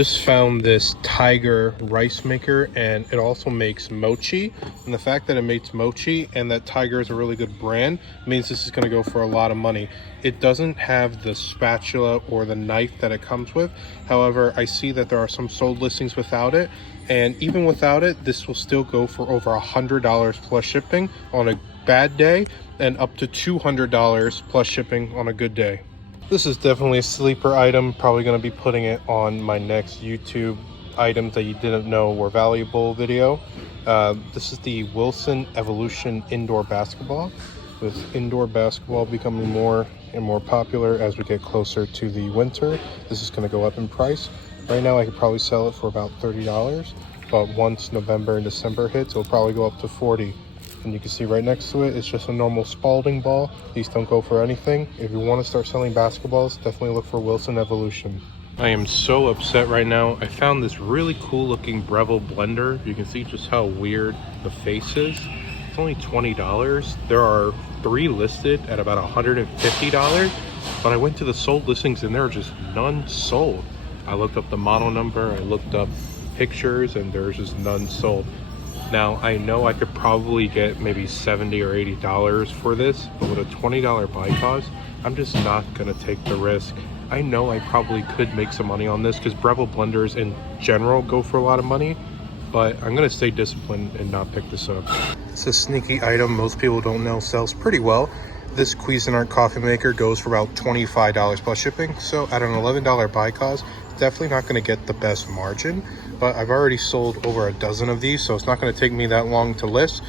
just found this Tiger rice maker, and it also makes mochi. And the fact that it makes mochi and that Tiger is a really good brand means this is going to go for a lot of money. It doesn't have the spatula or the knife that it comes with. However, I see that there are some sold listings without it, and even without it, this will still go for over $100 plus shipping on a bad day, and up to $200 plus shipping on a good day. This is definitely a sleeper item. Probably going to be putting it on my next YouTube items that you didn't know were valuable video. This is the Wilson Evolution Indoor Basketball. With indoor basketball becoming more and more popular as we get closer to the winter, this is going to go up in price. Right now I could probably sell it for about $30, but once November and December hits, it'll probably go up to $40. And you can see right next to it, it's just a normal Spalding ball. These don't go for anything. If you want to start selling basketballs, definitely look for Wilson Evolution. I am so upset right now. I found this really cool looking Breville blender. You can see just how weird the face is. It's only $20. There are 3 listed at about $150, but I went to the sold listings and there are just none sold. I looked up the model number, I looked up pictures, and there's just none sold. Now, I know I could probably get maybe $70 or $80 for this, but with a $20 buy cost, I'm just not gonna take the risk. I know I probably could make some money on this because Breville blenders in general go for a lot of money, but I'm gonna stay disciplined and not pick this up. It's a sneaky item most people don't know sells pretty well. This Cuisinart coffee maker goes for about $25 plus shipping, so at an $11 buy cost, definitely not gonna get the best margin, but I've already sold over a dozen of these, so it's not going to take me that long to list.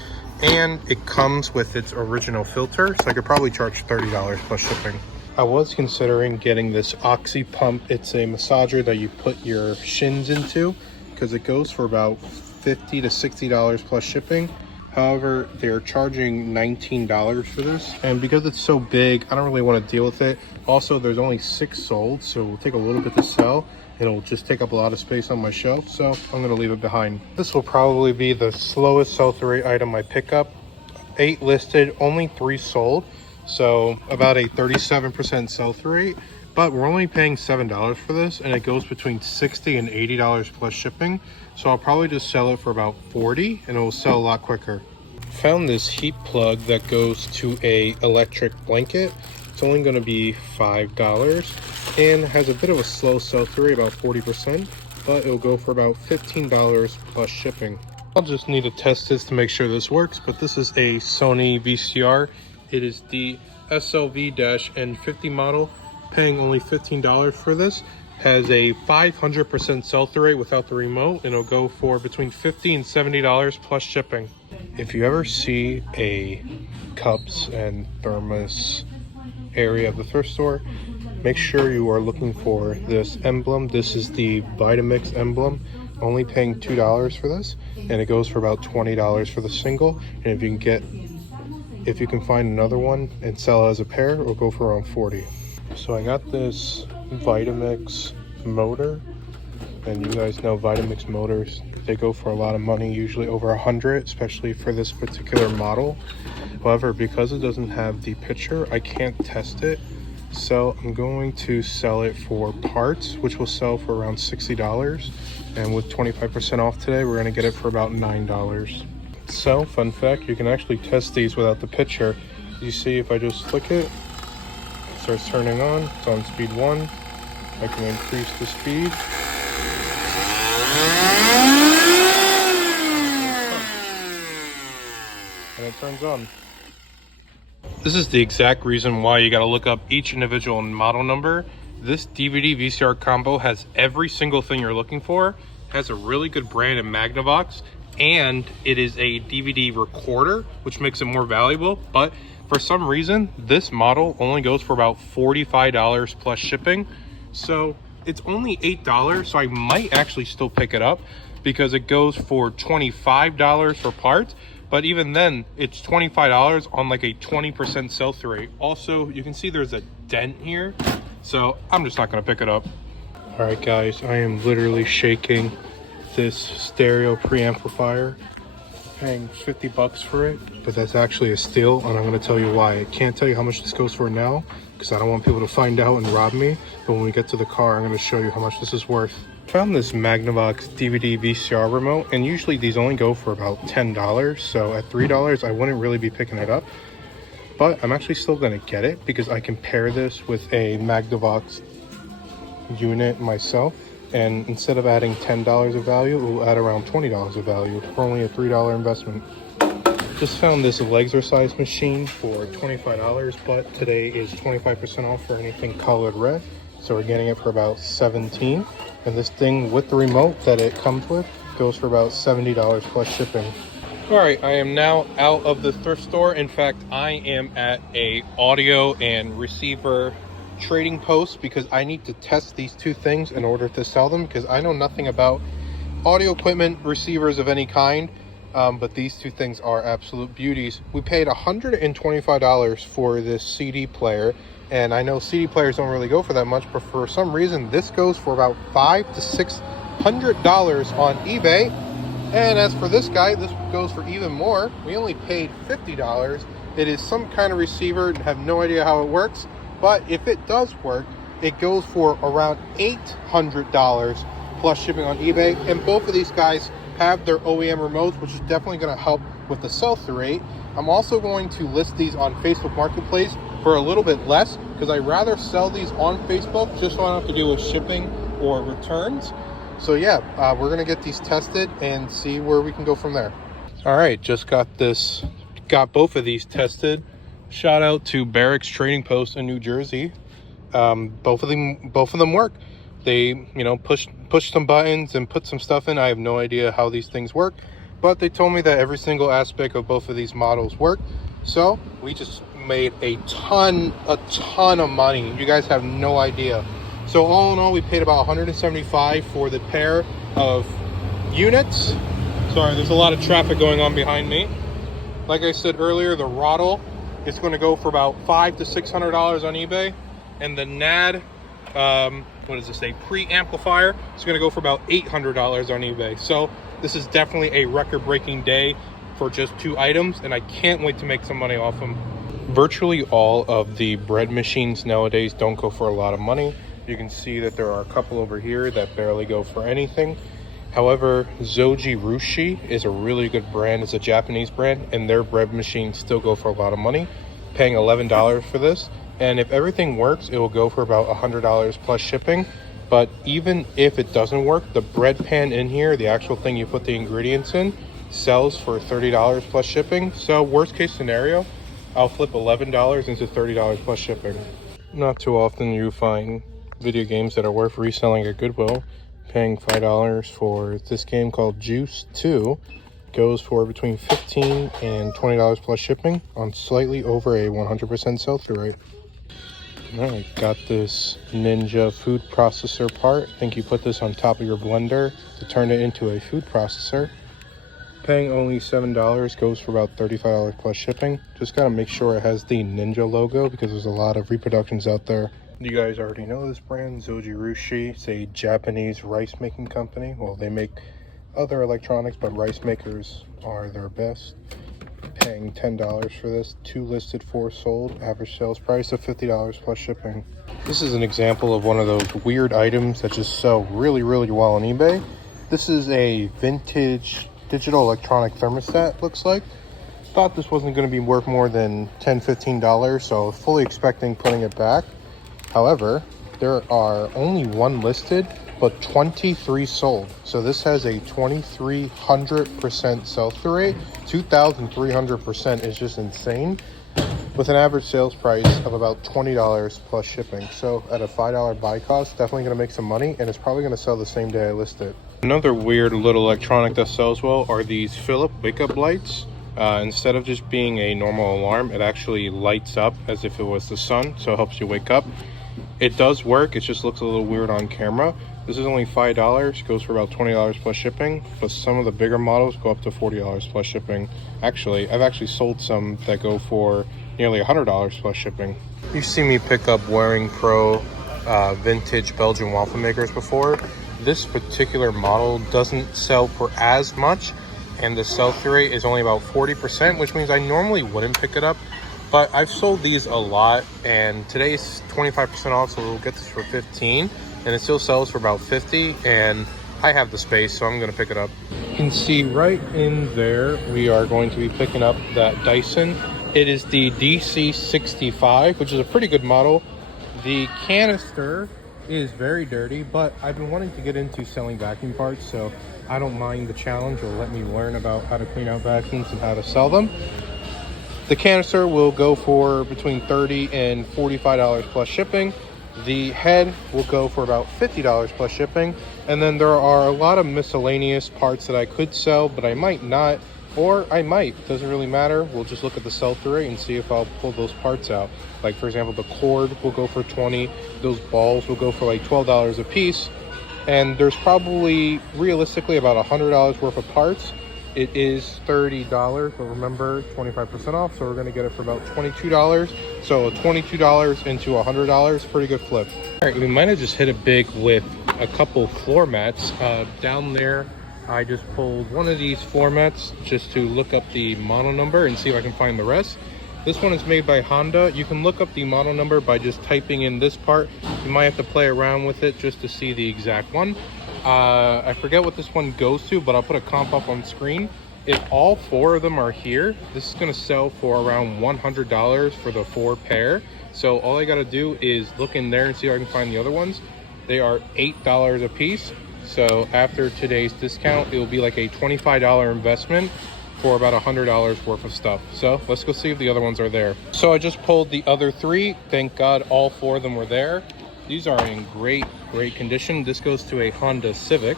And it comes with its original filter, so I could probably charge $30 plus shipping. I was considering getting this Oxy Pump. It's a massager that you put your shins into, because it goes for about $50 to $60 plus shipping. However, they're charging $19 for this, and because it's so big, I don't really want to deal with it. Also, there's only 6 sold, so it'll take a little bit to sell. It'll just take up a lot of space on my shelf, so I'm gonna leave it behind. This will probably be the slowest sell-through rate item I pick up. 8 listed, only 3 sold, so about a 37% sell-through rate. But we're only paying $7 for this, and it goes between $60 and $80 plus shipping. So I'll probably just sell it for about $40, and it will sell a lot quicker. Found this heat plug that goes to a electric blanket. It's only going to be $5 and has a bit of a slow sell-through rate, about 40%, but it'll go for about $15 plus shipping. I'll just need to test this to make sure this works, but this is a Sony VCR. It is the SLV-N50 model, paying only $15 for this. Has a 500% sell-through rate without the remote, and it'll go for between $50 and $70 plus shipping. If you ever see a cups and thermos area of the thrift store, make sure you are looking for this emblem. This is the Vitamix emblem. Only paying $2 for this, and it goes for about $20 for the single. And if you can find another one and sell it as a pair, it'll go for around $40. So I got this Vitamix motor, and you guys know Vitamix motors, they go for a lot of money, usually over $100, especially for this particular model. However, because it doesn't have the picture, I can't test it, so I'm going to sell it for parts, which will sell for around $60, and with 25% off today, we're going to get it for about $9. So, fun fact, you can actually test these without the picture. You see, if I just flick it, it starts turning on. It's on speed 1. I can increase the speed. And it turns on. This is the exact reason why you got to look up each individual model number. This DVD VCR combo has every single thing you're looking for. It has a really good brand in Magnavox, and it is a DVD recorder, which makes it more valuable. But for some reason, this model only goes for about $45 plus shipping. So it's only $8, so I might actually still pick it up because it goes for $25 for parts. But even then, it's $25 on like a 20% sell-through rate. Also, you can see there's a dent here, so I'm just not gonna pick it up. All right, guys, I am literally shaking this stereo preamplifier, paying 50 bucks for it, but that's actually a steal, and I'm gonna tell you why. I can't tell you how much this goes for now, because I don't want people to find out and rob me, but when we get to the car, I'm gonna show you how much this is worth. Found this Magnavox DVD VCR remote, and usually these only go for about $10, so at $3 I wouldn't really be picking it up, but I'm actually still going to get it because I can pair this with a Magnavox unit myself, and instead of adding $10 of value, it will add around $20 of value for only a $3 investment. Just found this L'exercise machine for $25, but today is 25% off for anything colored red, so we're getting it for about $17. And this thing with the remote that it comes with goes for about $70 plus shipping. All right, I am now out of the thrift store. In fact, I am at a audio and receiver trading post because I need to test these two things in order to sell them, because I know nothing about audio equipment, receivers of any kind. But these two things are absolute beauties. We paid $125 for this CD player, and I know CD players don't really go for that much, but for some reason this goes for about $500 to $600 on eBay. And as for this guy, this goes for even more. We only paid $50. It is some kind of receiver and have no idea how it works, but if it does work, it goes for around $800 plus shipping on eBay. And both of these guys have their OEM remotes, which is definitely going to help with the sell-through rate. I'm also going to list these on Facebook Marketplace for a little bit less, because I'd rather sell these on Facebook just so I don't have to deal with shipping or returns. So yeah, we're going to get these tested and see where we can go from there. All right, just got both of these tested. Shout out to Barracks Trading Post in New Jersey. Both of them work. They, push some buttons and put some stuff in. I have no idea how these things work, but they told me that every single aspect of both of these models work. So we just made a ton of money. You guys have no idea. So all in all, we paid about $175 for the pair of units. Sorry, there's a lot of traffic going on behind me. Like I said earlier, the Roddle is going to go for about $500 to $600 on eBay, and the NAD, what does it say, preamplifier, is going to go for about $800 on eBay. So this is definitely a record-breaking day for just two items, and I can't wait to make some money off them. Virtually all of the bread machines nowadays don't go for a lot of money. You can see that there are a couple over here that barely go for anything. However, Zoji Rushi is a really good brand. It's a Japanese brand, and their bread machines still go for a lot of money, paying $11 for this. And if everything works, it will go for about $100 plus shipping. But even if it doesn't work, the bread pan in here, the actual thing you put the ingredients in, sells for $30 plus shipping. So worst case scenario, I'll flip $11 into $30 plus shipping. Not too often you find video games that are worth reselling at Goodwill. Paying $5 for this game called Juice 2 goes for between $15 and $20 plus shipping on slightly over a 100% sell-through rate. I got this Ninja food processor part. I think you put this on top of your blender to turn it into a food processor. Paying only $7 goes for about $35 plus shipping. Just gotta make sure it has the Ninja logo because there's a lot of reproductions out there. You guys already know this brand, Zoji Rushi. It's a Japanese rice making company. Well, they make other electronics, but rice makers are their best. Paying $10 for this, 2 listed, 4 sold, average sales price of $50 plus shipping. This is an example of one of those weird items that just sell really well on eBay. This is a vintage digital electronic thermostat, looks like. Thought this wasn't going to be worth more than $10-15, so fully expecting putting it back. However, there are only 1 listed, but 23 sold. So this has a 2,300% sell-through rate. 2,300% is just insane, with an average sales price of about $20 plus shipping. So at a $5 buy cost, definitely gonna make some money, and it's probably gonna sell the same day I list it. Another weird little electronic that sells well are these Philip wake-up lights. Instead of just being a normal alarm, it actually lights up as if it was the sun, so it helps you wake up. It does work, it just looks a little weird on camera. This is only $5, goes for about $20 plus shipping, but some of the bigger models go up to $40 plus shipping. Actually, I've actually sold some that go for nearly $100 plus shipping. You've seen me pick up Waring Pro vintage Belgian waffle makers before. This particular model doesn't sell for as much, and the sell-through rate is only about 40%, which means I normally wouldn't pick it up. But I've sold these a lot, and today's 25% off, so we'll get this for $15. and it still sells for about 50, and I have the space, so I'm gonna pick it up. You can see right in there, we are going to be picking up that Dyson. It is the DC65, which is a pretty good model. The canister is very dirty, but I've been wanting to get into selling vacuum parts, so I don't mind the challenge. It'll let me learn about how to clean out vacuums and how to sell them. The canister will go for between $30 and $45 plus shipping. The head will go for about $50 plus shipping. And then there are a lot of miscellaneous parts that I could sell, but I might not, or I might. It doesn't really matter. We'll just look at the sell-through rate and see if I'll pull those parts out. Like, for example, the cord will go for $20. Those balls will go for like $12 a piece. And there's probably realistically about $100 worth of parts. It is $30, but remember, 25% off, so we're gonna get it for about $22. So $22 into $100, pretty good flip. All right, we might have just hit it big with a couple floor mats. Down there, I just pulled one of these floor mats just to look up the model number and see if I can find the rest. This one is made by Honda. You can look up the model number by just typing in this part. You might have to play around with it just to see the exact one. I forget what this one goes to, but I'll put a comp up on screen. If all four of them are here, this is gonna sell for around $100 for the 4 pair. So all I gotta do is look in there and see if I can find the other ones. They are $8 a piece. So after today's discount, it will be like a $25 investment for about $100 worth of stuff. So let's go see if the other ones are there. So I just pulled the other 3. Thank God all 4 of them were there. These are in great condition. This goes to a Honda Civic.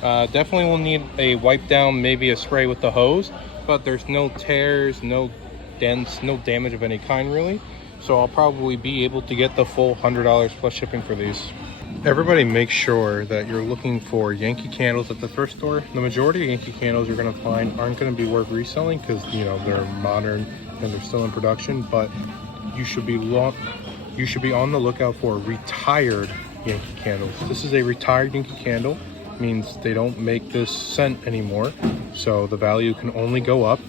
Definitely will need a wipe down, maybe a spray with the hose, but there's no tears, no dents, no damage of any kind really. So I'll probably be able to get the full $100 plus shipping for these. Everybody make sure that you're looking for Yankee candles at the thrift store. The majority of Yankee candles you're gonna find aren't gonna be worth reselling because, you know, they're modern and they're still in production, but you should be on the lookout for retired Yankee candles. This is a retired Yankee candle, means they don't make this scent anymore, so the value can only go up.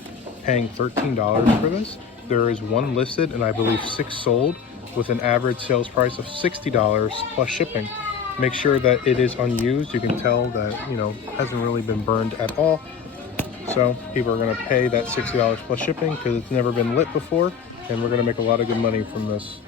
Paying $13 for this. There is 1 listed and I believe 6 sold with an average sales price of $60 plus shipping. Make sure that it is unused. You can tell that, you know, hasn't really been burned at all. So people are gonna pay that $60 plus shipping because it's never been lit before, and we're gonna make a lot of good money from this.